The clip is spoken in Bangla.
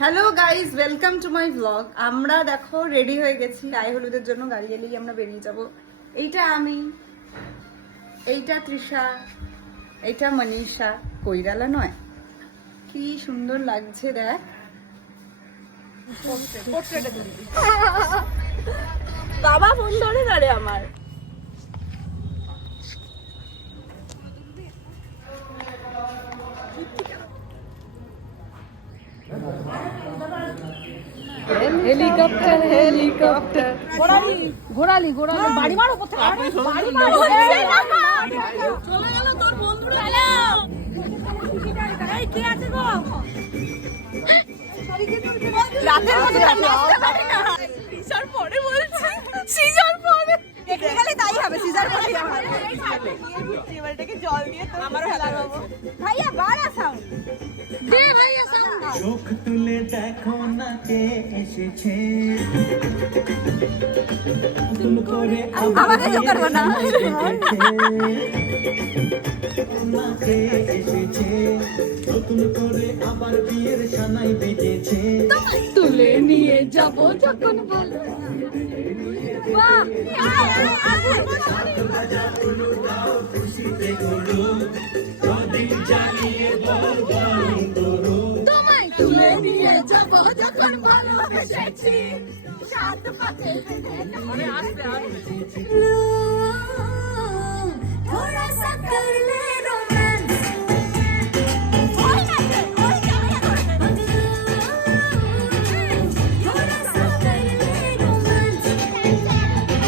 Hello guys, welcome to my blog. আমরা দেখো রেডি হয়ে গেছি গায়ে হলুদের জন্য। গাড়ি এলেই আমরা বেরিয়ে যাব। এইটা আমি, এইটা তৃষা, এইটা মনীষা। কৈরালা নয়, কি সুন্দর লাগছে দেখ। বাবা ফোন ধরে দাঁড়ে আমার। হেলিকপ্টার হেলিকপ্টার ঘোরালি বাড়ি মারো কোথায়? বাড়ি মারো চলে গেল তোর বন্ধুরা। এই কে আছে গো? রাতের মধ্যে নাচতে পারি না। সিজার পরে বলছে, সিজার পরে টেকনিক্যালি তাই হবে, সিজার পরে হবে। টেবিলটাকে জল দিয়ে তো আমারও হেলা বাবু। ভাইয়া বাড়া সাউন্ড দে, ভাইয়া সাউন্ড দে। চোখ তুলে দেখো না কে এসেছে, নতুন করে আমাকে জোকার বানা। কে এসেছে, নতুন করে আবার বিয়ের সানাই বেজেছে। তুলে নিয়ে যাব যখন বলো। বাহ খুশিতে গুলো কদিন জ্বালিয়ে বল বল করো। তোমায় তুলে নিয়ে যাব যখন বলো এসেছি। সাত পাকে